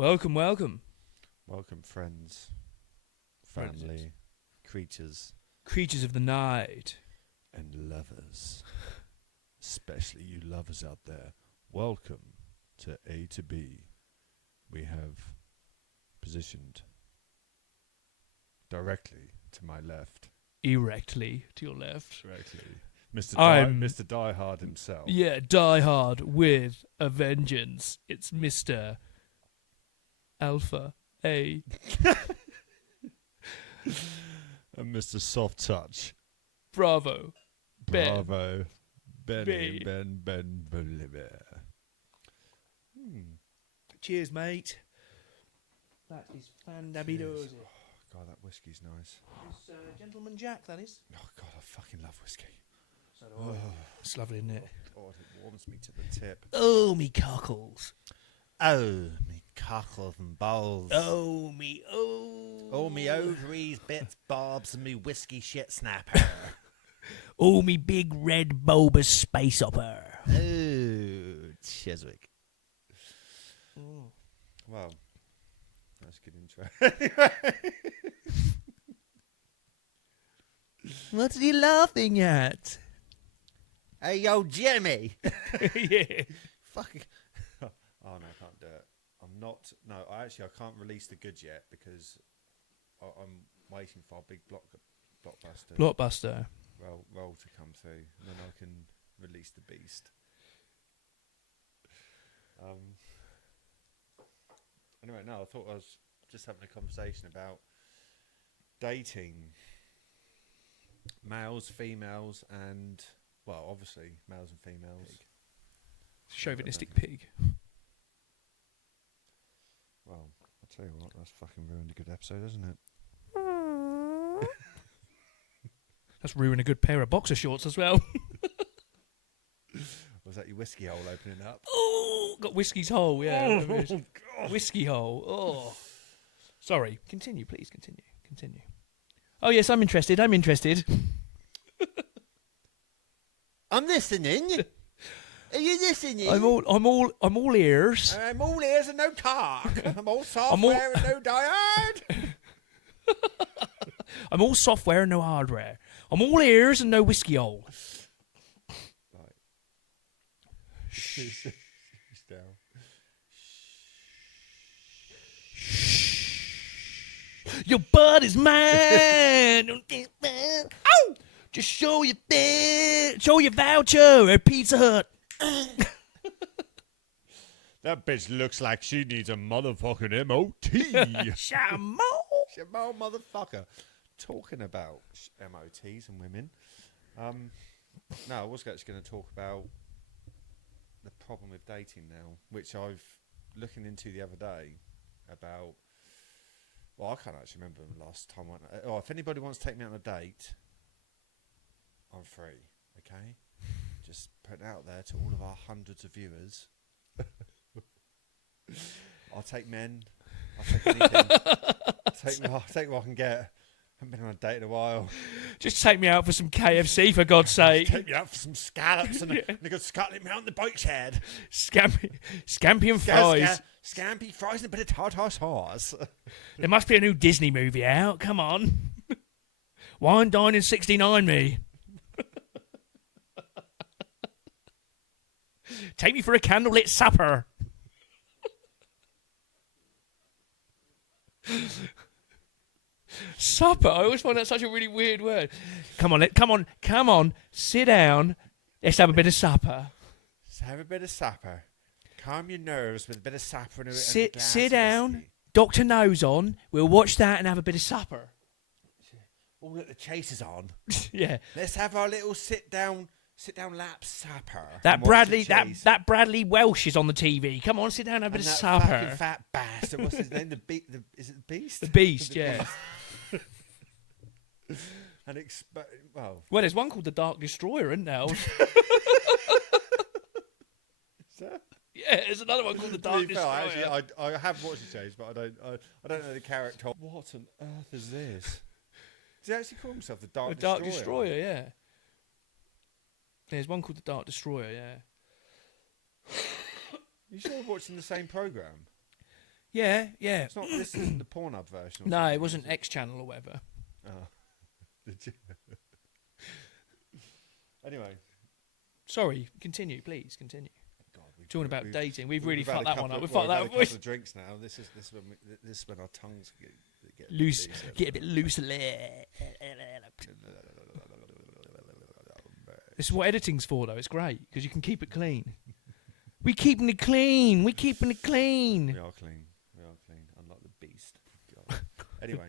Welcome, welcome. Welcome, friends, Friends. family, creatures, Creatures of the night. and lovers. Especially you lovers out there. Welcome to A to B. We have positioned directly to my left. Erectly to your left. Directly. Mr. I'm- Mr. Die Hard himself. Yeah, Die Hard with a vengeance. It's Mr. Alpha A. And Mr. Soft Touch. Bravo. Ben. Bravo. B. Ben Bolivar. Cheers, mate. That is fandabidosi. God, that whiskey's nice. It's Gentleman Jack, that is. Oh, God, I fucking love whiskey. So do I. It's lovely, isn't it? God, it warms me to the tip. Oh, me cockles. Oh, me cockles and balls. Oh, me, oh. Oh, me ovaries, bits, barbs, and me whiskey shit snapper. Oh, me big red bulbous space hopper. Oh, Chiswick. Well, that's a good intro. What's he laughing at? Hey, yo, Jimmy. Yeah. Fucking. Oh, no, I can't do it. I'm not. No, I can't release the goods yet because I'm waiting for a big blockbuster Blockbuster. roll to come through, and then I can release the beast. Anyway, no, I thought I was just having a conversation about dating, males, females, and well, obviously males and females. Chauvinistic pig. Well, I'll tell you what, that's fucking ruined a good episode, hasn't it? That's ruined a good pair of boxer shorts as well. Was that your whiskey hole opening up? Oh, got whiskey's hole, yeah. Oh, God. Whiskey hole. Oh. Sorry. Continue, please. Continue. Oh, yes, I'm interested. I'm listening. Are you listening? I'm all ears. I'm all ears and no talk. I'm all I'm all- software and no diode. I'm all software and no hardware. I'm all ears and no whiskey hole. Right. Shh. Down. Your butt is mine. Ow! Just show your voucher at Pizza Hut. That bitch looks like she needs a motherfucking MOT. Shamo. Shamo motherfucker. Talking about MOTs and women. No, I was actually going to talk about the problem with dating now, which I've looking into the other day about. Well, I can't actually remember the last time I went. Oh, if anybody wants to take me on a date, I'm free. Okay, just putting it out there to all of our hundreds of viewers. I'll take men. I'll take anything. I'll take what I can get. I haven't been on a date in a while. Just take me out for some KFC, for God's sake. Take me out for some scallops and a good scallop me on the bike's head. Scampi and fries. Scampi, fries and a bit of tartar sauce. There must be a new Disney movie out. Come on. Wine, dine, and 69 me. Take me for a candlelit supper. Supper? I always find that such a really weird word. Come on. Sit down. Let's have a bit of supper. Let's have a bit of supper. Calm your nerves with a bit of supper and a Sit glass of down. whiskey. Doctor No's on. We'll watch that and have a bit of supper. Oh, look, the chase is on. Yeah. Let's have our little sit down lap supper. That and watch Bradley, the chase. that Bradley Welsh is on the TV. Come on, sit down and have a And bit of that supper. fucking fat bastard. What's his name? Is it the Beast? The Beast, The yeah. Beast. And well, Well, there's one called the Dark Destroyer, isn't there? Yeah, there's another one called the Dark Destroyer. Actually, I have watched the chase, but I don't know the character. What on earth is this? Does he actually call himself the Dark Destroyer? Dark Destroyer, yeah. There's one called the Dark Destroyer, yeah. You sure we're watching the same program? Yeah, yeah. It's not. This isn't the Pornhub version. Or No, something, it wasn't is X Channel or whatever. Oh. Did you? Anyway. Sorry, continue, please, continue. God, Talking about dating, we've really had fucked a that one couple up. of- We fucked we've that had a up. couple of drinks now. This is when our tongues get Loose, loose. get a bit loose. This is what editing's for, though. It's great because you can keep it clean. We keeping it clean. We keeping it clean. We are clean. We are clean. Unlike the beast. God. Anyway,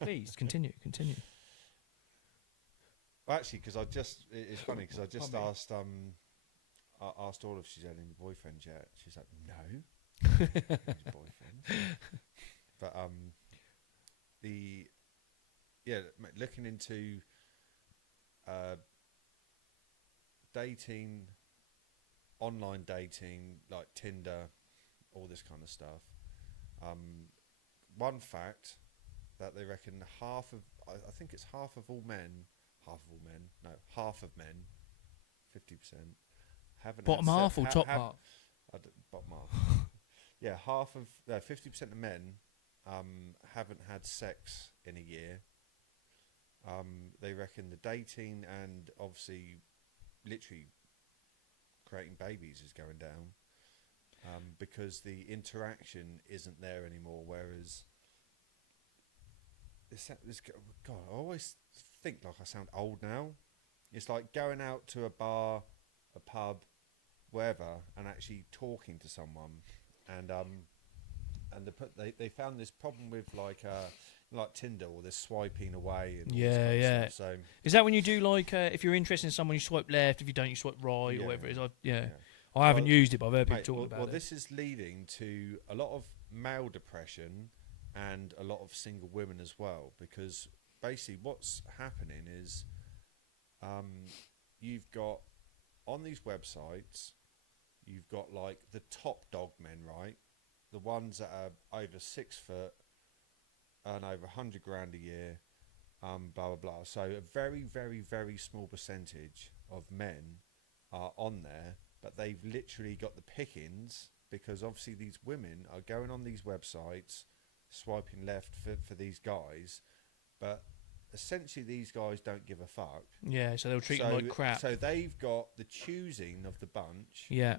Please continue. Continue. well, actually, because it's funny because I just Pardon me. asked I asked all if she's had any boyfriends yet. She's like, no, no boyfriends. But looking into dating, online dating, like Tinder, all this kind of stuff. One fact that they reckon I think it's half of men, 50% haven't. Bottom had half or top half? Bottom half. Yeah, 50% of men haven't had sex in a year. They reckon the dating and obviously literally creating babies is going down because the interaction isn't there anymore. Whereas God, I always think like I sound old now. It's like going out to a bar, a pub, wherever, and actually talking to someone, and they found this problem with like Tinder or this swiping away and all this kind of stuff. So is that when you do like if you're interested in someone you swipe left, if you don't you swipe right or whatever it is? Yeah. I haven't used it, but I've heard people talking about well, it. this is leading to a lot of male depression and a lot of single women as well, because basically what's happening is you've got on these websites, you've got like the top dog men, right? The ones that are over 6 foot, earn over 100 grand a year, blah blah blah. So a very, very, very small percentage of men are on there, but they've literally got the pickings because obviously these women are going on these websites, swiping left for these guys, but essentially these guys don't give a fuck. Yeah, so they'll treat them like crap. So they've got the choosing of the bunch. Yeah.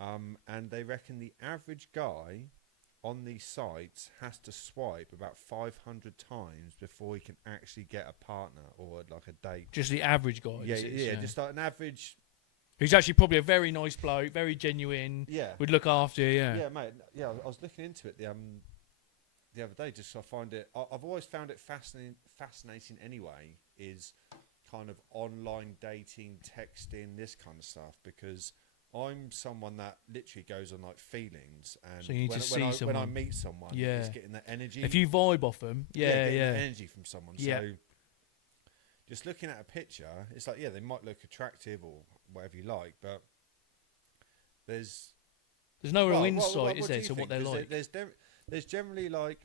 And they reckon the average guy on these sites has to swipe about 500 times before he can actually get a partner or like a date. Just the average guy. Yeah, just like an average. Who's actually probably a very nice bloke, very genuine. Yeah. Would look after you. Yeah. Yeah, mate. Yeah, I was looking into it the other day just so I find it. I've always found it fascinating anyway. Is kind of online dating, texting, this kind of stuff, because I'm someone that literally goes on like feelings, and so you need to see someone. When I meet someone, just getting that energy. If you vibe off them, getting that energy from someone. Yeah. So just looking at a picture, it's like they might look attractive or whatever you like, but there's no real insight, is there, to what they're like? There's generally like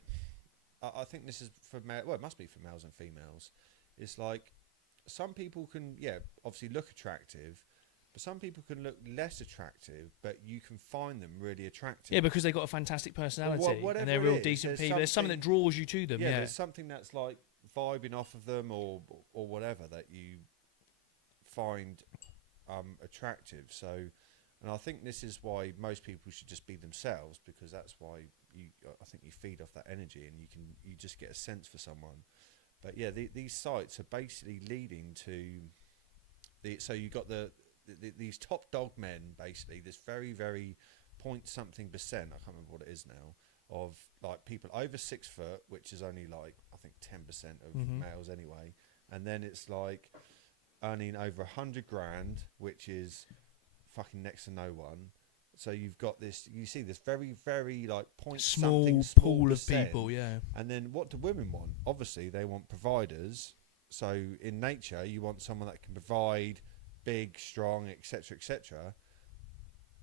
I think this is for male. Well, it must be for males and females. It's like some people can obviously look attractive. But some people can look less attractive, but you can find them really attractive. Yeah, because they've got a fantastic personality and they're real decent people. There's something that draws you to them. Yeah, there's something that's like vibing off of them or whatever that you find attractive. So, and I think this is why most people should just be themselves, because that's why I think you feed off that energy and you just get a sense for someone. But yeah, these sites are basically leading to so you got these top dog men, basically this very, very point something percent, I can't remember what it is now, of like people over 6 foot, which is only like I think 10% of males anyway, and then it's like earning over 100 grand, which is fucking next to no one. So you've got this, you see this very, very like small pool of percent. people, And then what do women want? Obviously they want providers. So in nature you want someone that can provide, big, strong, etc., etc.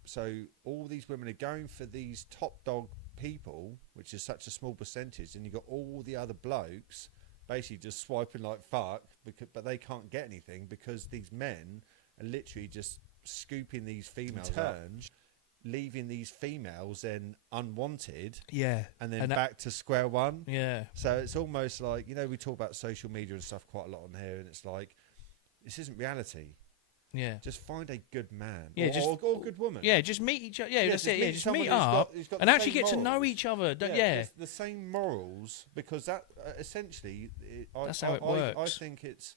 So all these women are going for these top dog people, which is such a small percentage, and you've got all the other blokes basically just swiping like fuck, but they can't get anything because these men are literally just scooping these females up. leaving these females then unwanted, Yeah. and then And that- back to square one. Yeah. So it's almost like, we talk about social media and stuff quite a lot on here, and it's like, this isn't reality. Yeah. Just find a good man, Yeah, or good woman. Yeah, just meet each other. Yeah, that's it. Yeah, just someone meet who's up who's got and the actually same get to know morals. each other. The same morals, because that essentially, That's how it works. I think it's,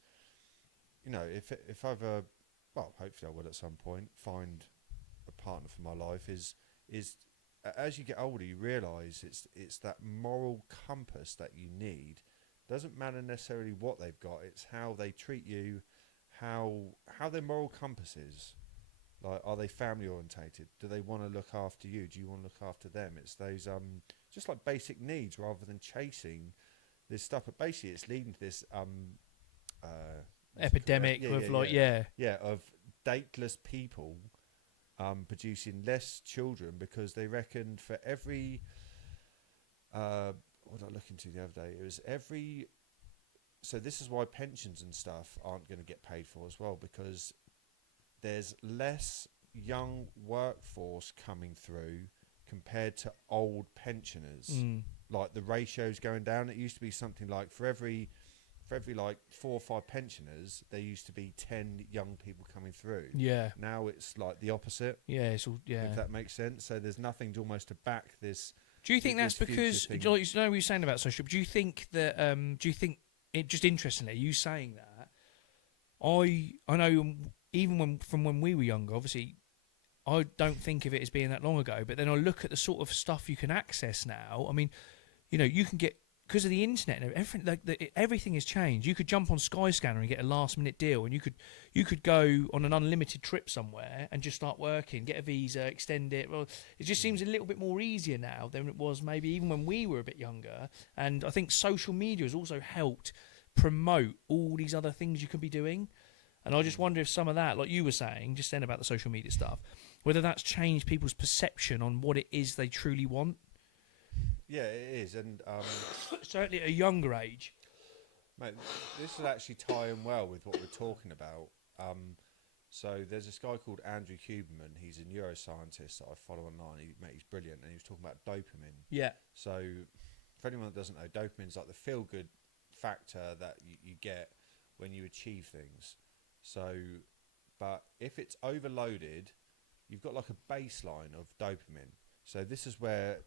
if I've hopefully I will at some point find a partner for my life. Is as you get older, you realise it's that moral compass that you need. Doesn't matter necessarily what they've got; it's how they treat you, how their moral compass is. Like, are they family orientated? Do they want to look after you? Do you want to look after them? It's those just like basic needs rather than chasing this stuff. But basically, it's leading to this epidemic of dateless people producing less children, because they reckon for every what did I look into the other day? It was every. So this is why pensions and stuff aren't going to get paid for as well, because there's less young workforce coming through compared to old pensioners. Like, the ratio's going down. It used to be something like for every like 4 or 5 pensioners, there used to be 10 young people coming through. Yeah. Now it's like the opposite. Yeah, it's all, yeah. If that makes sense. So there's nothing to almost to back this. Do you think that's this future because, thing. you know what you were saying about social, do you think that, just interestingly, you saying that, I know even when we were younger, obviously, I don't think of it as being that long ago, but then I look at the sort of stuff you can access now. I mean, you can get, because of the internet and everything, everything has changed. You could jump on Skyscanner and get a last minute deal, and you could go on an unlimited trip somewhere and just start working, get a visa, extend it. Well, it just seems a little bit more easier now than it was maybe even when we were a bit younger. And I think social media has also helped promote all these other things you can be doing. And I just wonder if some of that, like you were saying just then about the social media stuff, whether that's changed people's perception on what it is they truly want. Yeah, it is. And certainly at a younger age. mate, this will actually tie in well with what we're talking about. So there's this guy called Andrew Huberman. He's a neuroscientist that I follow online. He's brilliant, and he was talking about dopamine. Yeah. So for anyone that doesn't know, dopamine is like the feel-good factor that you get when you achieve things. So, but if it's overloaded, you've got like a baseline of dopamine. So this is where,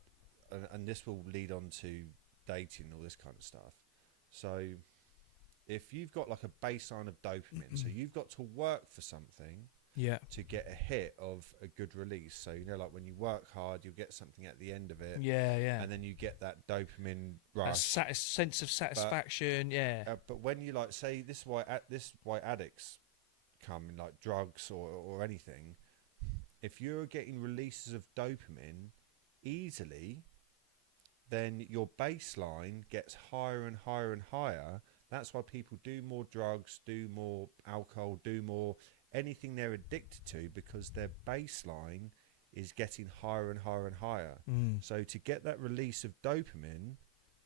and this will lead on to dating and all this kind of stuff. So if you've got like a baseline of dopamine, so you've got to work for something to get a hit of a good release. So, like when you work hard, you'll get something at the end of it. Yeah. And then you get that dopamine rush. A sense of satisfaction, But when you like, say, this is why addicts come in, like drugs or anything. If you're getting releases of dopamine easily, then your baseline gets higher and higher and higher. That's why people do more drugs, do more alcohol, do more anything they're addicted to, because their baseline is getting higher and higher and higher. So to get that release of dopamine,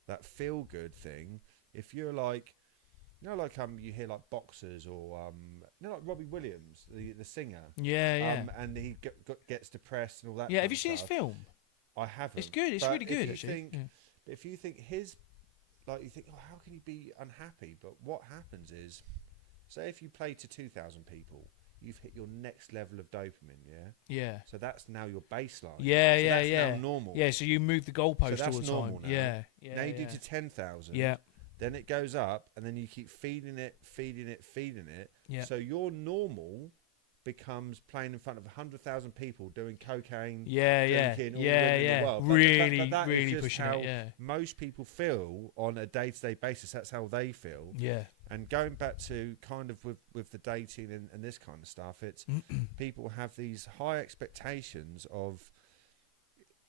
that feel good thing, if you're like, you hear like boxers or like Robbie Williams, the singer. And he gets depressed and all that. Yeah, have you seen his film? I haven't. It's good. It's really good, actually. If you think his, like, you think, oh, how can he be unhappy? But what happens is, say if you play to 2,000 people, you've hit your next level of dopamine, Yeah. So that's now your baseline. Yeah. Now normal. Yeah, so you move the goalpost So that's all the normal time. now. Yeah. Now you do to 10,000. Yeah. Then it goes up, and then you keep feeding it. Yeah. So your normal becomes playing in front of 100,000 people doing cocaine, In drinking, the world. That is really just pushing how it. most people feel on a day-to-day basis. That's how they feel. Yeah. And going back to kind of with the dating and this kind of stuff, it's people have these high expectations of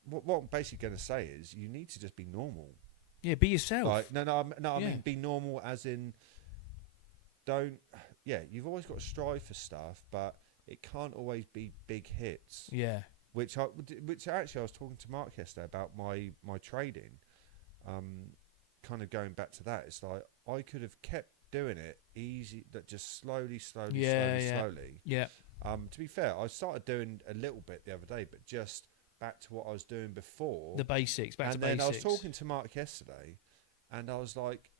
what I'm basically going to say is you need to just be normal. Yeah, be yourself. Like, I mean be normal as in you've always got to strive for stuff, but it can't always be big hits. Yeah. Which actually I was talking to Mark yesterday about my trading. Kind of going back to that, it's like I could have kept doing it easy, that just slowly. Yeah. To be fair, I started doing a little bit the other day, but just back to what I was doing before. The basics, back to And then basics. I was talking to Mark yesterday, and I was like,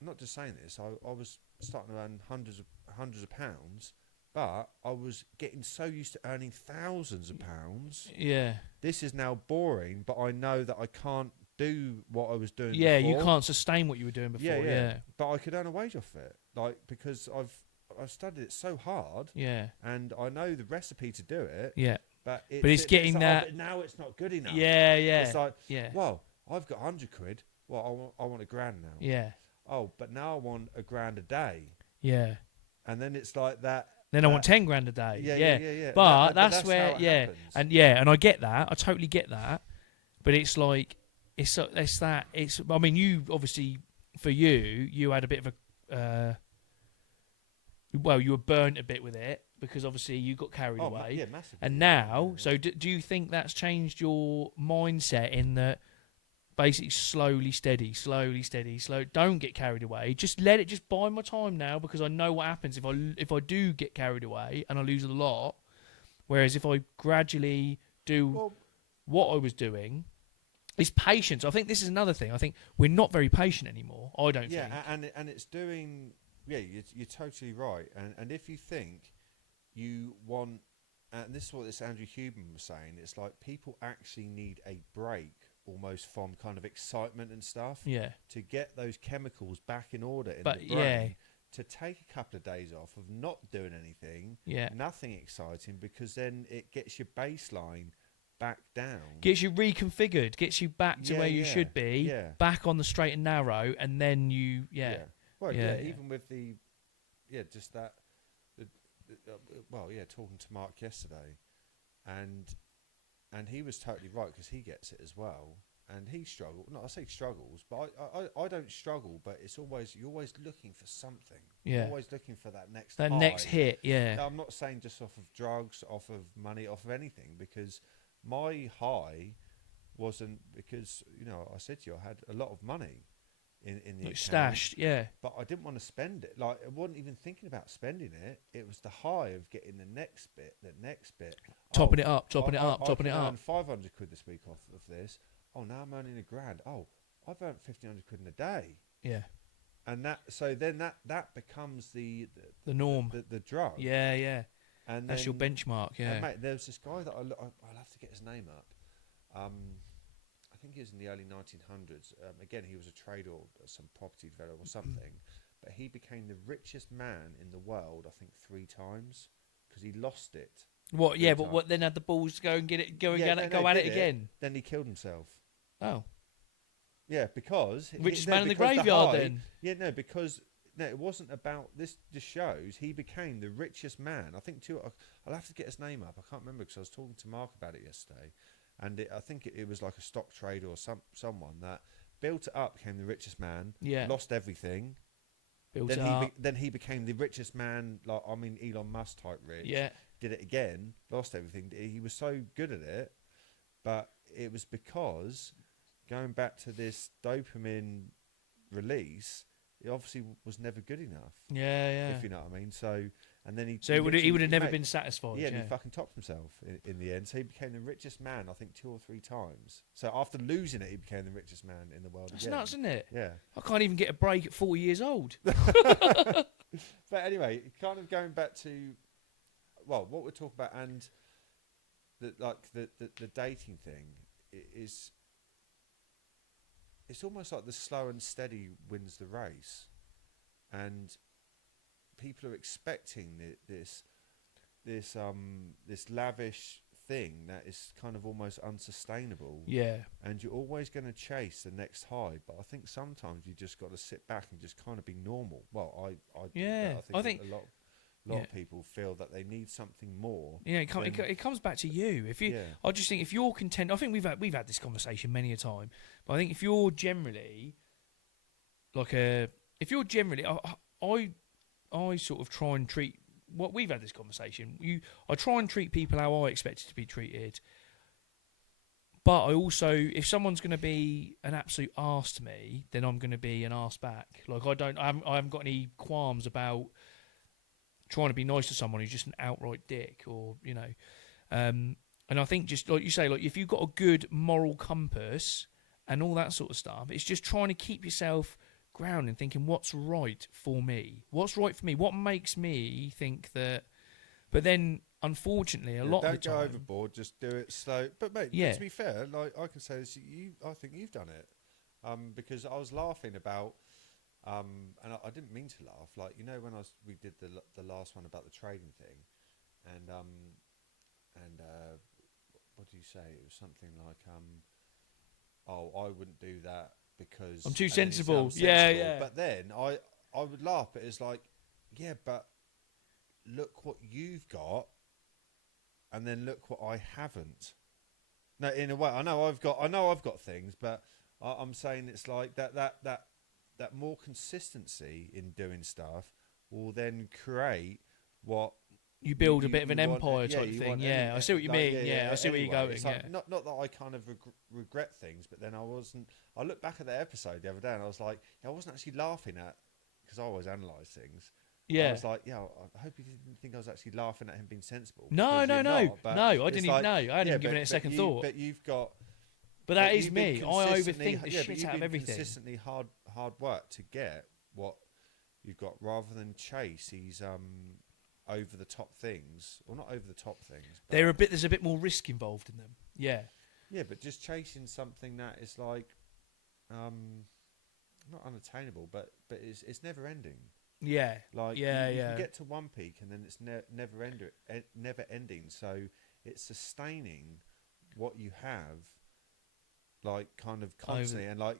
I'm not just saying this. I was starting to earn hundreds of pounds, but I was getting so used to earning thousands of pounds. Yeah. This is now boring, but I know that I can't do what I was doing. Yeah, before. you can't sustain what you were doing before. Yeah. But I could earn a wage off it, like because I've studied it so hard. Yeah. And I know the recipe to do it. Yeah. But it's getting like, that. Oh, but now it's not good enough. Yeah. Yeah. It's like, yeah. well, I've got 100 quid. Well, I want £1,000 now. Yeah. Oh, but now I want £1,000 a day. Yeah. And then it's like that. Then I want 10 grand a day. Yeah. But that's where, how it happens. and I get that. I totally get that. But it's like, it's that. It's. I mean, you obviously, for you had a bit of a. Well, you were burnt a bit with it because obviously you got carried away. Yeah, massively. And now, so do you think that's changed your mindset in that basically slow. Don't get carried away. Just let it. Just buy my time now because I know what happens if I do get carried away and I lose a lot. Whereas if I gradually do what I was doing, it's patience. I think this is another thing. I think we're not very patient anymore. I don't think. Yeah, and it's doing. Yeah, you're totally right. And if you think you want, and this is what this Andrew Huberman was saying, it's like people actually need a break almost from kind of excitement and stuff. Yeah. To get those chemicals back in order in But the brain. To take a couple of days off of not doing anything, nothing exciting, because then it gets your baseline back down. Gets you reconfigured, gets you back to where you should be, back on the straight and narrow, and then you, Well, even with just that, talking to Mark yesterday, and he was totally right because he gets it as well, and he struggled. No, I say struggles, but I don't struggle, but it's always you're always looking for something. Yeah, you're always looking for that next hit. Yeah, now, I'm not saying just off of drugs, off of money, off of anything, because my high wasn't because I said to you I had a lot of money. In the stashed, but I didn't want to spend it. Like I wasn't even thinking about spending it. It was the high of getting the next bit, topping it up. 500 quid this week off of this. Oh, now I'm earning £1,000. Oh, I've earned 1,500 quid in a day. Yeah, and that becomes the norm, the drug. Yeah, and that's your benchmark. Yeah, and mate, there's this guy that I'll have to get his name up. I think he was in the early 1900s. Again, he was a trader or some property developer or something. But he became the richest man in the world, I think, 3 times because he lost it. What? Yeah, but what? Then had the balls to go and get it, go at it again. Then he killed himself. Oh. Yeah, because richest man in the graveyard. Then. Yeah, no, because it wasn't about this. Just shows he became the richest man. I think too. I'll have to get his name up. I can't remember because I was talking to Mark about it yesterday. And I think it was like a stock trader or someone that built it up, became the richest man, lost everything. Then he became the richest man, like Elon Musk type rich. Yeah. Did it again, lost everything. He was so good at it, but it was because going back to this dopamine release, it obviously was never good enough. Yeah. If you know what I mean. So and then he would have never been satisfied. Yeah, and he fucking topped himself in the end. So he became the richest man, I think, 2 or 3 times. So after losing it, he became the richest man in the world. That's nuts, isn't it? Yeah. I can't even get a break at 40 years old. But anyway, kind of going back to what we're talking about, and the dating thing is. It's almost like the slow and steady wins the race, and people are expecting this lavish thing that is kind of almost unsustainable. Yeah. And you're always going to chase the next high, but I think sometimes you just got to sit back and just kind of be normal. Well, I think a lot of people feel that they need something more. Yeah, it comes back to you. I just think if you're content, I think we've had this conversation many a time. But I think if you're generally I sort of try and treat what we've had this conversation. I try and treat people how I expected to be treated. But I also, if someone's going to be an absolute arse to me, then I'm going to be an arse back. Like I haven't got any qualms about trying to be nice to someone who's just an outright dick, or and I think just like you say, like if you've got a good moral compass and all that sort of stuff, it's just trying to keep yourself grounded, thinking what's right for me, what makes me think that. But then, unfortunately, a lot of the time, don't go overboard. Just do it slow. But mate, to be fair, like I can say this, I think you've done it, because I was laughing about, and I didn't mean to laugh. Like when we did the last one about the trading thing, and what do you say? It was something like, oh, I wouldn't do that because I'm too and then you say sensible. I'm Yeah. But then I would laugh, but it's like, yeah, but look what you've got, and then look what I haven't. No, in a way, I know I've got things, but I'm saying it's like that more consistency in doing stuff will then create what You build a bit of an want, empire type thing. Yeah, I see what you mean. I see where you're going. It's like, not that I kind of regret things, but then I looked back at the episode the other day and I was like, I wasn't actually laughing at, because I always analyse things. Yeah. I was like, I hope you didn't think I was actually laughing at him being sensible. No. I didn't even know. I hadn't even given it a second thought. But you've got. But that is me. I overthink the shit out of everything. Consistently hard work to get what you've got, rather than chase these over the top things, or not over the top things. But There's a bit more risk involved in them. Yeah. Yeah, but just chasing something that is like, not unattainable, but it's never ending. Yeah. Like you can get to one peak and then it's never ending. So it's sustaining what you have, like kind of constantly, and like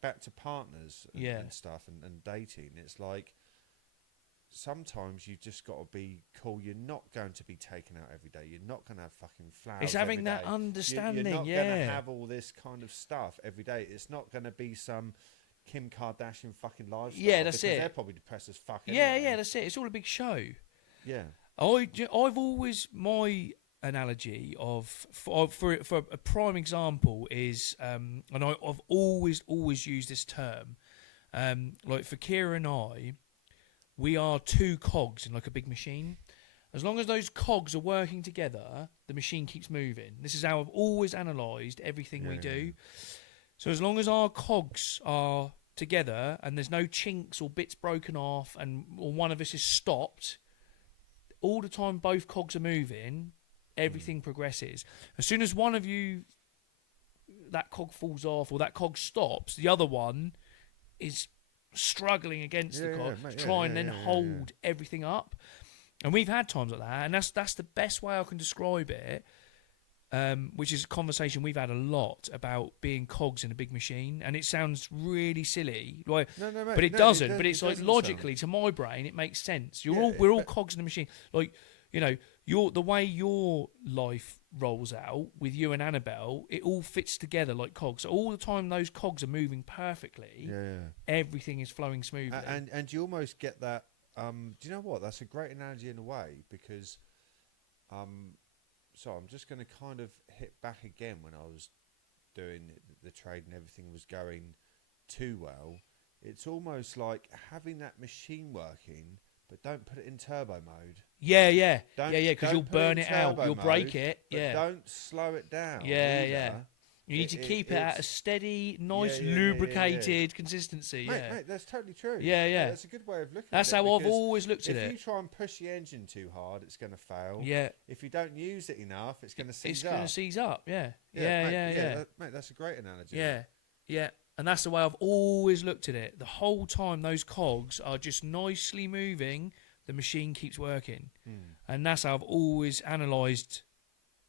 back to partners and stuff and dating. It's like sometimes you've just got to be cool. You're not going to be taken out every day. You're not going to have fucking flowers. It's having every that day. understanding. You're not going to have all this kind of stuff every day. It's not going to be some Kim Kardashian fucking lifestyle. Yeah, that's it. They're probably depressed as fuck anyway. Yeah, that's it. It's all a big show. Yeah. I've always, my analogy for a prime example is, and I've always used this term, like for Kira and I, we are two cogs in like a big machine. As long as those cogs are working together, the machine keeps moving. This is how I've always analysed everything we do. So as long as our cogs are together and there's no chinks or bits broken off or one of us is stopped, all the time both cogs are moving, everything progresses. As soon as one of you, that cog falls off or that cog stops, the other one is struggling against the cog to try and then hold everything up. And we've had times like that, and that's the best way I can describe it. Which is a conversation we've had a lot about being cogs in a big machine, and it sounds really silly, like, but it doesn't. But it's like logically to my brain, it makes sense. We're all cogs in a machine. Like the way your life rolls out with you and Annabelle, it all fits together like cogs. So all the time those cogs are moving perfectly. Everything is flowing smoothly. And you almost get that. Do you know what? That's a great analogy in a way, because. So I'm just going to kind of hit back again when I was doing the trade and everything was going too well. It's almost like having that machine working, but don't put it in turbo mode. Yeah, because you'll burn it out. You'll break it. But don't slow it down. Yeah. You need to keep it at a steady, nice, lubricated consistency. Mate, that's totally true. Yeah. That's a good way of looking at it. That's how I've always looked at it. If you try and push the engine too hard, it's going to fail. Yeah. If you don't use it enough, it's going to seize up. It's going to seize up, yeah. Mate, that's a great analogy. Yeah. And that's the way I've always looked at it. The whole time those cogs are just nicely moving, the machine keeps working. And that's how I've always analysed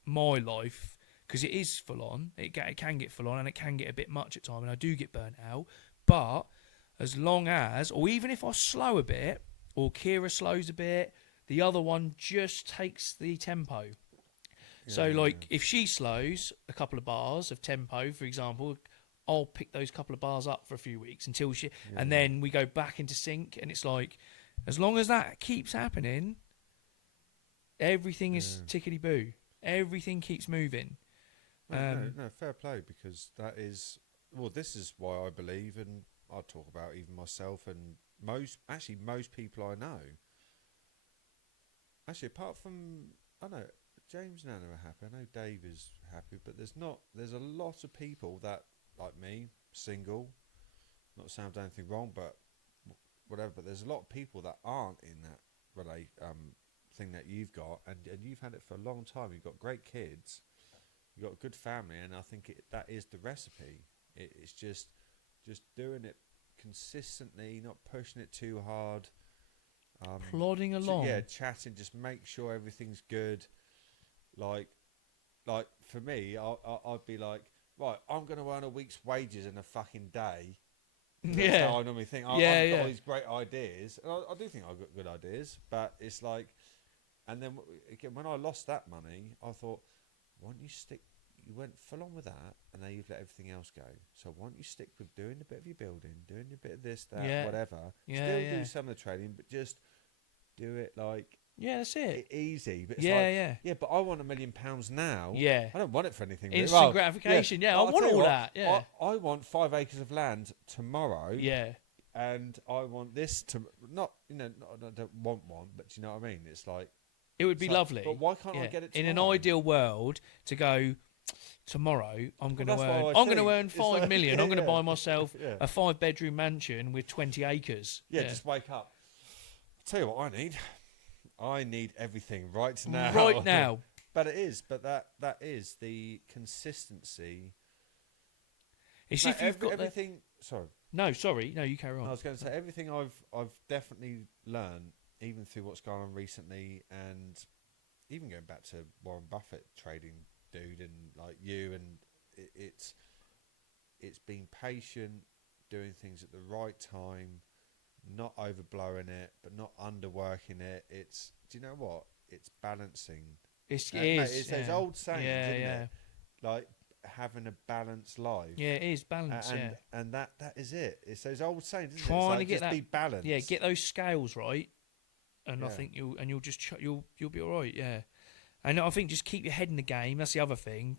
my life. Because it is full on, it can get full on, and it can get a bit much at times, and I do get burnt out. But as long as, or even if I slow a bit, or Kira slows a bit, the other one just takes the tempo. If she slows a couple of bars of tempo, for example, I'll pick those couple of bars up for a few weeks until and then we go back into sync, and it's like, as long as that keeps happening, everything is tickety-boo. Everything keeps moving. No, fair play, because that is, well, this is why I believe, and I talk about even myself and most people I know, actually, apart from, I know James and Anna are happy. I know Dave is happy, but there's a lot of people that, like me, single, not sound anything wrong, but whatever. But there's a lot of people that aren't in that thing that you've got, and you've had it for a long time. You've got great kids, you've got a good family, and I think that is the recipe. It's just doing it consistently, not pushing it too hard. Plodding along. Yeah, chatting. Just make sure everything's good. Like for me, I'd be like, right, I'm going to earn a week's wages in a fucking day. That's how I normally think. I've got all these great ideas. And I do think I've got good ideas, but it's like, and then again, when I lost that money, I thought, why don't you stick? You went full on with that, and now you've let everything else go. So why don't you stick with doing a bit of your building, doing a bit of this, that, whatever. Still do some of the trading, but just do it like that's it. Easy. But it's yeah. But I want £1 million now. Yeah, I don't want it for anything. Instant gratification. Yeah, I want all that. Yeah, I want 5 acres of land tomorrow. Yeah, and I want this to not I don't want one, but you know what I mean. It's like it would be lovely. But why can't I get it tomorrow? In an ideal world to go? Tomorrow, I'm going to earn 5 million. I'm going to buy myself a 5-bedroom mansion with 20 acres. Yeah, just wake up. I'll tell you what I need. I need everything right now. Right now. But that is the consistency. It's if you've got everything. Sorry. No, sorry. No, you carry on. I was going to say everything I've definitely learned, even through what's gone on recently, and even going back to Warren Buffett trading. Dude, and like you, and it's being patient, doing things at the right time, not overblowing it, but not underworking it. It's, do you know what? It's balancing. It's those old sayings, isn't it? Like having a balanced life. Yeah, it is balance. And that is it. It's those old sayings. Isn't Trying it? It's like to get just that, be balanced. Yeah, get those scales right, and I think you'll be all right. Yeah. And I think just keep your head in the game. That's the other thing.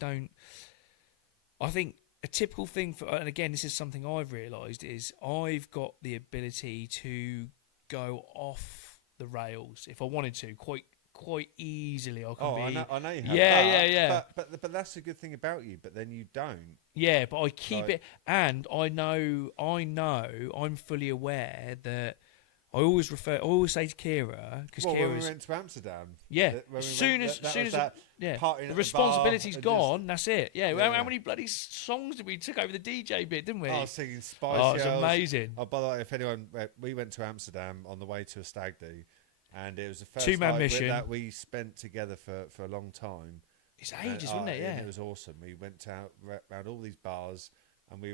I think a typical thing and again, this is something I've realised, is I've got the ability to go off the rails if I wanted to, quite easily. I know you have. Yeah. But that's a good thing about you. But then you don't. Yeah, but I keep it, and I know, I'm fully aware that. I always say to Kira, because Kira's... when we went to Amsterdam. Yeah, as soon as the responsibility's gone, that's it. Yeah, how many bloody songs did we took over the DJ bit, didn't we? I was singing Spice Girls. Oh, it's amazing. Oh, by the way, if anyone... We went to Amsterdam on the way to a stag do, and it was the first 2-man mission that we spent together for a long time. It's ages, wasn't it? Yeah. And it was awesome. We went out around all these bars... And we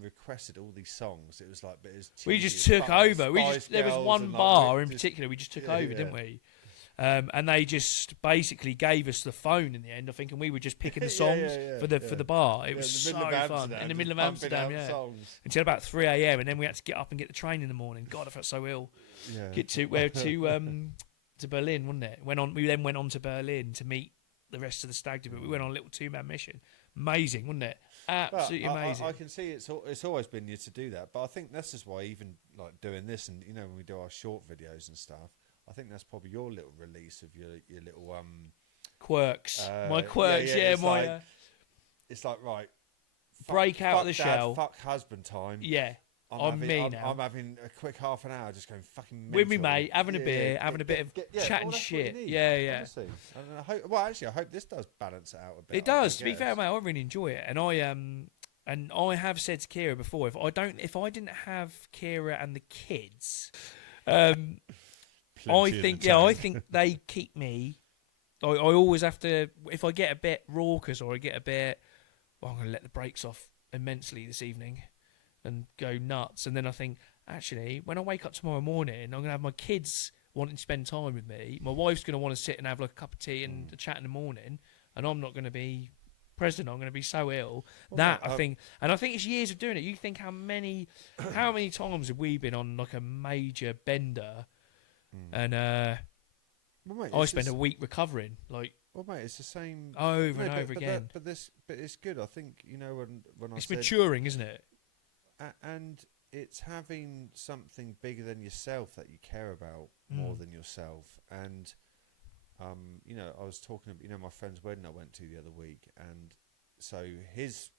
requested all these songs. It was like, but it was we just took over. There was one bar in particular we just took over, didn't we? And they just basically gave us the phone in the end, I think, and we were just picking the songs for the bar. It was so fun in the middle of Amsterdam, until about 3 a.m. and then we had to get up and get the train in the morning. God, I felt so ill. Yeah. Get to Berlin, wasn't it? We then went on to Berlin to meet the rest of the stag do. But we went on a little 2-man mission. Amazing, wasn't it? Absolutely amazing. I can see it's always been you to do that, but I think this is why even like doing this, and when we do our short videos and stuff, I think that's probably your little release of your little quirks. My quirks, it's like right, break out of the dad, shell. Fuck husband time. Yeah. I'm having a quick half an hour just going fucking mental. With me mate, having a beer, having a bit of chat and shit. Yeah. Honestly. And I hope this does balance it out a bit. It does. To be fair, mate, I really enjoy it, and I have said to Kira before, if I didn't have Kira and the kids, I think they keep me. I always have to, if I get a bit raucous or I get a bit, I'm going to let the brakes off immensely this evening and go nuts. And then I think, actually, when I wake up tomorrow morning, I'm going to have my kids wanting to spend time with me. My wife's going to want to sit and have like a cup of tea and a chat in the morning, and I'm not going to be present. I'm going to be so ill. I think it's years of doing it. You think how many times have we been on like a major bender, and I spend a week recovering. Like, well, mate, it's the same over and over again. But it's good. I think when it's maturing, isn't it? And it's having something bigger than yourself that you care about more than yourself. And you know, I was talking, you know, my friend's wedding I went to the other week, and so his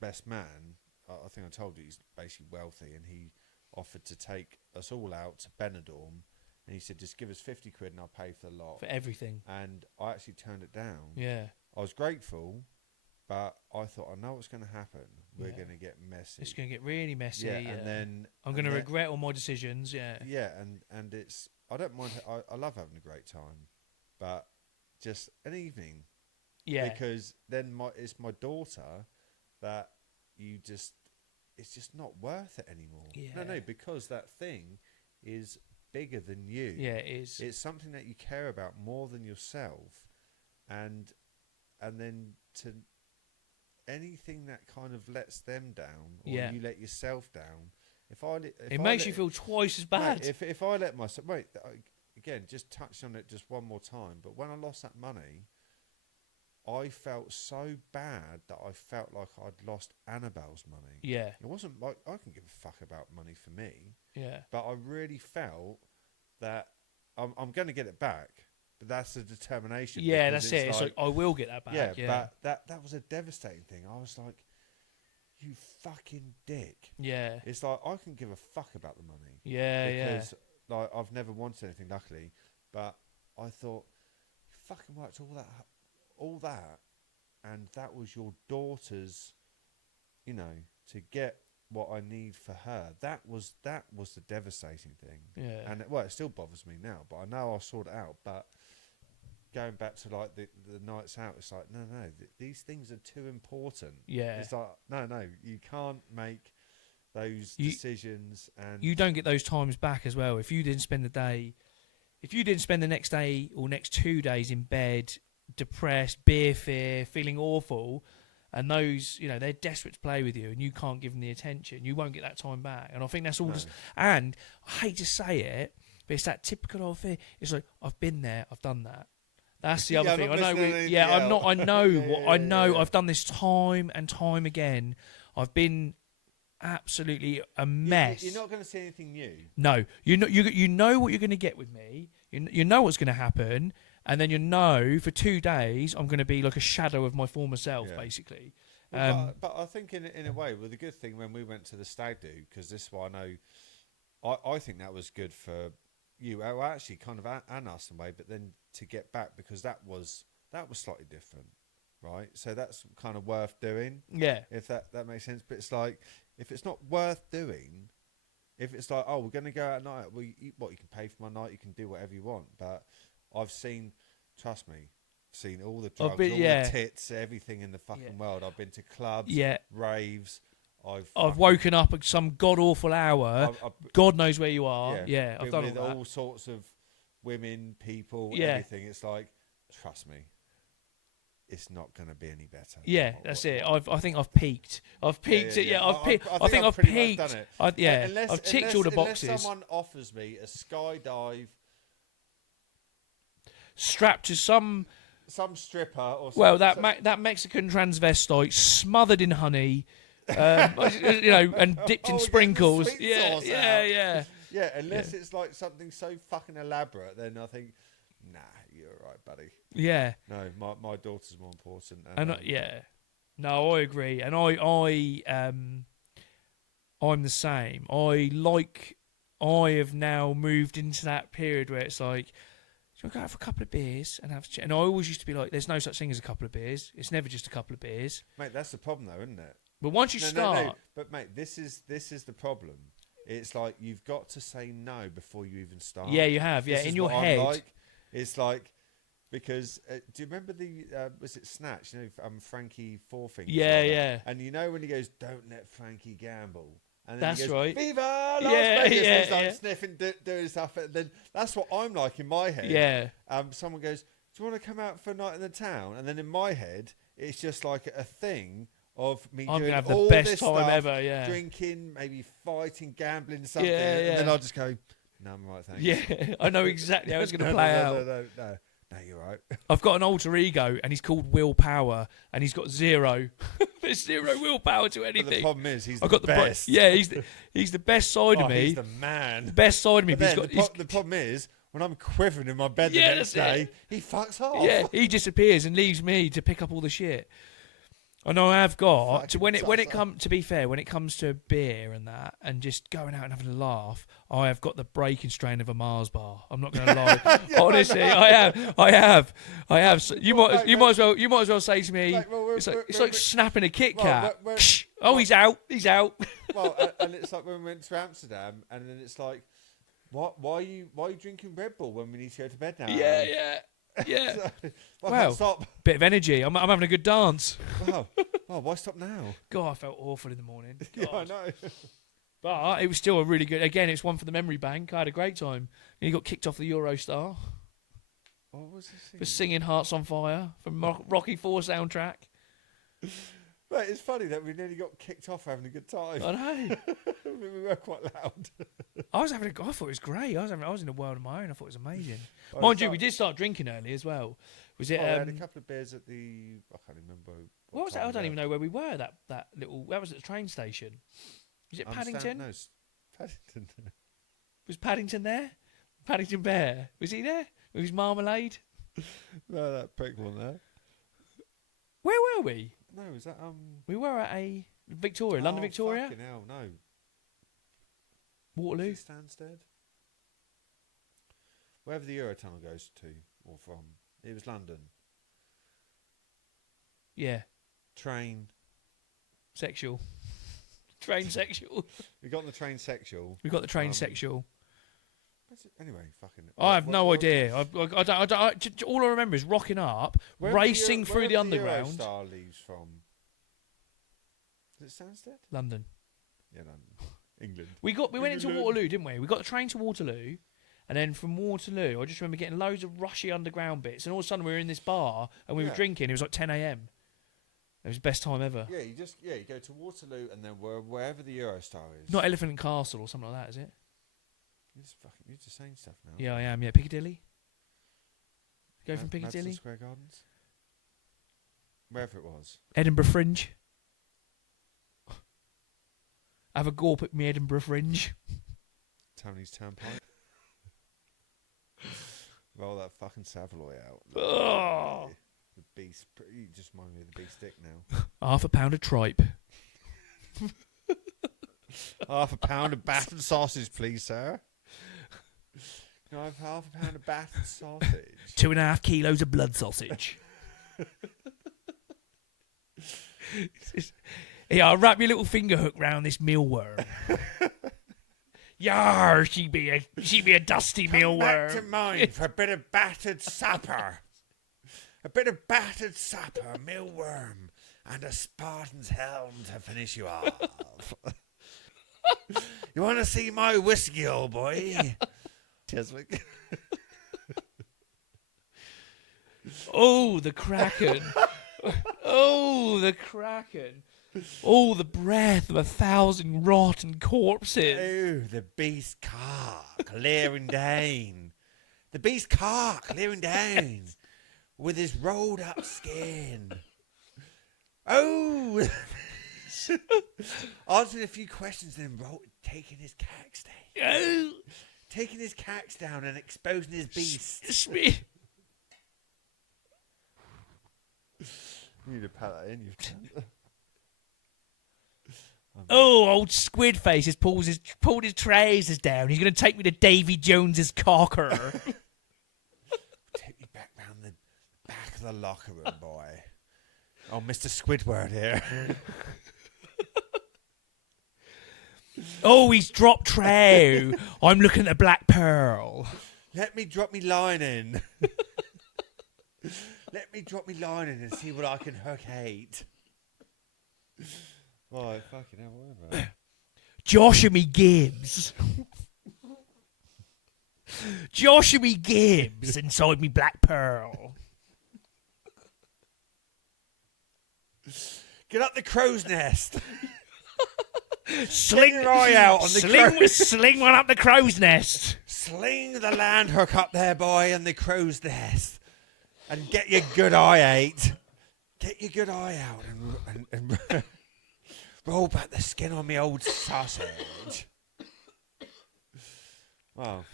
best man, I think I told you, he's basically wealthy, and he offered to take us all out to Benidorm, and he said, just give us 50 quid and I'll pay for the lot. For everything. And I actually turned it down. Yeah. I was grateful, but I thought, I know what's going to happen. We're going to get messy. It's going to get really messy. Yeah, and then I'm going to regret all my decisions. Yeah. Yeah, and it's, I don't mind. I love having a great time, but just an evening. Yeah. Because then it's my daughter that it's just not worth it anymore. Yeah. No, because that thing is bigger than you. Yeah, it is. It's something that you care about more than yourself, and then to anything that kind of lets them down, or you let yourself down. It makes you feel twice as bad. Mate, if I let myself, again, just touch on it just one more time. But when I lost that money, I felt so bad that I felt like I'd lost Annabelle's money. Yeah. It wasn't like I can give a fuck about money for me. Yeah. But I really felt that I'm going to get it back. But that's the determination. Yeah, that's it. It's like, I will get that back. Yeah, but that was a devastating thing. I was like, you fucking dick. Yeah. It's like, I can give a fuck about the money. Yeah, because, like, I've never wanted anything, luckily. But I thought, you fucking worked all that, and that was your daughter's, you know, to get what I need for her. That was the devastating thing. Yeah. And it still bothers me now, but I know I'll sort it out. But going back to like the nights out, it's like, no, these things are too important. Yeah. It's like, no, you can't make those decisions, and you don't get those times back as well. If you didn't spend the next day or next 2 days in bed, depressed, beer fear, feeling awful, and those, you know, they're desperate to play with you, and you can't give them the attention, you won't get that time back. And I think that's all. And I hate to say it, but it's that typical old thing. It's like, I've been there, I've done that. That's the other thing. I know. I know. I've done this time and time again. I've been absolutely a mess. You're not going to see anything new. No, you know what you're going to get with me. You know what's going to happen, and then you know for 2 days I'm going to be like a shadow of my former self, basically. Well, but I think in a way, well, the good thing when we went to the stag do, because this is why I know, I think that was good for you. Well, actually, kind of and us in a way, but then to get back, because that was slightly different, right? So that's kind of worth doing. Yeah. If that makes sense. But it's like, if it's not worth doing, if it's like, oh, we're going to go out at night, well, you can pay for my night, you can do whatever you want. But I've seen, trust me, seen all the drugs, all the tits, everything in the fucking world. I've been to clubs, raves. I've woken up at some god awful hour. God knows where you are. Yeah, I've done with all that. All sorts of women, people, everything. It's like, trust me, it's not going to be any better. Yeah, that's it. I think I've peaked. I've peaked. I think I've peaked. I've ticked all the boxes. Unless someone offers me a skydive strapped to some stripper or something. Well, that Mexican transvestite smothered in honey, you know, and dipped in sprinkles. Yeah. Unless it's like something so fucking elaborate, then I think, nah, you're all right, buddy. Yeah. No, my daughter's more important. No, I agree, and I'm the same. I have now moved into that period where it's like, so I go out for a couple of beers and and I always used to be like, there's no such thing as a couple of beers. It's never just a couple of beers. Mate, that's the problem though, isn't it? But once you start... No. But mate, this is the problem. It's like, you've got to say no before you even start. Yeah, you have. This in your head. It's like, because, do you remember was it Snatch? You know, Frankie Four Fingers? Yeah. And you know when he goes, don't let Frankie gamble. And then that's he goes, right. Viva Las Vegas! He's like sniffing, doing stuff. And then that's what I'm like in my head. Yeah. Someone goes, do you want to come out for a night in the town? And then in my head, it's just like a thing of me I'm doing gonna have all the best this time stuff, ever. Yeah. Drinking, maybe fighting, gambling, something. Yeah. And then I'll just go, no, I'm right, thanks. Yeah, I know exactly how it's going to play out. No, you're right. I've got an alter ego, and he's called Willpower, and he's got zero. There's zero willpower to anything. But the problem is, he's the best. He's the best side of me. He's the man. The best side of me. But then the problem is, when I'm quivering in my bed the Yeah, next that's day, it. he fucks off. Yeah, he disappears and leaves me to pick up all the shit. I know I have got Fucking when it tosser. comes, to be fair, when it comes to beer and that and just going out and having a laugh, I have got the breaking strain of a Mars bar. I'm not going to lie. Yeah, Honestly, I have. So you might as well say to me, Like, well, it's like we're- snapping a Kit Kat. well, Oh, he's out. He's out. well, and it's like when we went to Amsterdam, and then it's like, why are you drinking Red Bull when we need to go to bed now? Yeah. So, well, Well, stop. bit of energy. I'm having a good dance. Wow. Well, why stop now? God, I felt awful in the morning. Yeah, I God. know. But it was still a really good. Again, it's one for the memory bank. I had a great time. And he got kicked off the Eurostar What was he for singing? singing "Hearts on Fire" from Rocky IV soundtrack. Mate, it's funny that we nearly got kicked off having a good time. I know. We were quite loud. I thought it was great. I was in a world of my own. I thought it was amazing. I Mind you, start- we did start drinking early as well. Was it? we had a couple of beers at the. I can't remember. what was that? time I we don't were. even know where we were. That little. That was at the train station. Was it Paddington? No, it's Paddington. Was Paddington there? Paddington Bear. Was he there with his marmalade? No, that prick one there. Where were we? No, is that We were at a Victoria, London, Victoria, Fucking hell, no. Waterloo. Is it Stansted? Wherever the Eurotunnel goes to or from. It was London. Yeah, Train. sexual. Train sexual. We got on the train sexual. We got the train Um, sexual. Anyway, fucking. I have no idea. All I remember is rocking up, racing through the underground. Eurostar leaves from. Is it Stansted? London. Yeah, London. England. We went into England. Waterloo, didn't we? We got the train to Waterloo, and then from Waterloo, I just remember getting loads of rushy underground bits, and all of a sudden we were in this bar and we were Yeah. drinking. It was like 10 a.m. It was the best time ever. Yeah, you go to Waterloo and then wherever the Eurostar is. Not Elephant and Castle or something like that, is it? You're just saying stuff now. Yeah, I am. Yeah, Piccadilly. Go from Madison Piccadilly. Square Gardens. Wherever it was. Edinburgh Fringe. Have a gawp at me Edinburgh Fringe. Tony's Turnpike. Roll that fucking Savoy out. Oh. The beast. You just remind me of the beast stick now. Half a pound of tripe. Half a pound of battered sausage, please, sir. Can I have half a pound of battered sausage? 2.5 kilos of blood sausage. Yeah, I'll wrap your little finger hook round this mealworm. Yar, she be a dusty Come back to mealworm. mine for a bit of battered supper. A bit of battered supper, mealworm, and a Spartan's helm to finish you off. You want to see my whiskey, old boy? Cheswick. Oh, the kraken. Oh, the kraken. Oh, the breath of 1,000 rotten corpses. Oh, the beast cock leering down. The beast cock leering down with his rolled up skin. Oh! Answering a few questions, then taking his cacks down. Oh, Taking his cacks down and exposing his beast. Smith. You need to pat that in, you Oh, old squid face has pulled his trousers down. He's going to take me to Davy Jones's cocker. Take me back round the back of the locker room, boy. Oh, Mr. Squidward here. Oh, he's dropped trow. I'm looking at the black pearl. Let me drop me line in. Let me drop me line in and see what I can hook hate. Right, fucking hell, whatever. Joshua Gibbs. Joshua Gibbs inside me black pearl. Get up the crow's nest. Sling your eye out on the sling one up the crow's nest. Sling the land hook up there, boy, on the crow's nest. And get your good eye out. Get your good eye out and roll back the skin on me old sausage. Wow.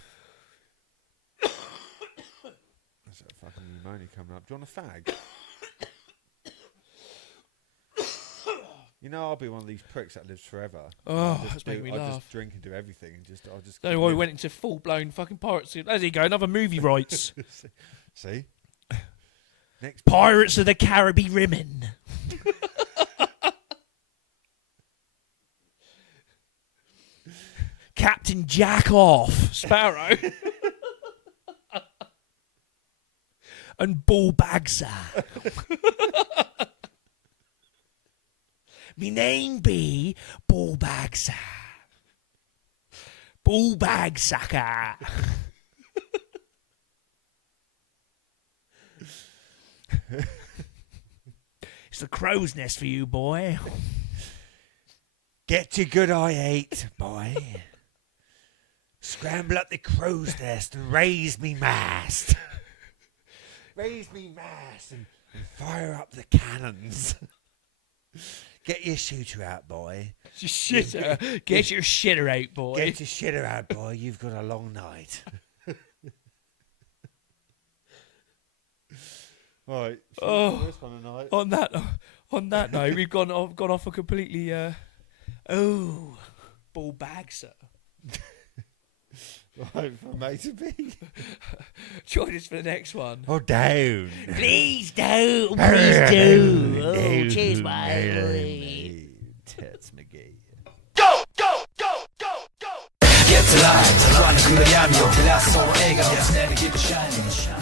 pneumonia coming up. Do you want a fag? You know, I'll be one of these pricks that lives forever. Oh, that's making me I'll laugh. just drink and do everything, and I'll just. Don't know why we went into full blown fucking pirates. There you go, another movie rights. See. Next Pirates of the Caribbean Women. Captain Jack Off Sparrow. And Bull Bagser. Me name be Bull Bagser. Bull Bag Sucker. It's the crow's nest for you, boy. Get your good eye 8, boy. Scramble up the crow's nest and raise me mast. Raise me mast and fire up the cannons. Get your shooter out, boy. Your shitter. Get your shitter out, boy. Get your shitter out, boy. You've got a long night. Right. Oh, this one tonight. On that note, we've gone off a completely Bull Bagser. Right, from A to B. Join us for the next one. Oh, down. Please do. Please do. Oh, cheers, mate. Tits McGee. Get to life, run through the闇を照らすその笑顔常に keep it shining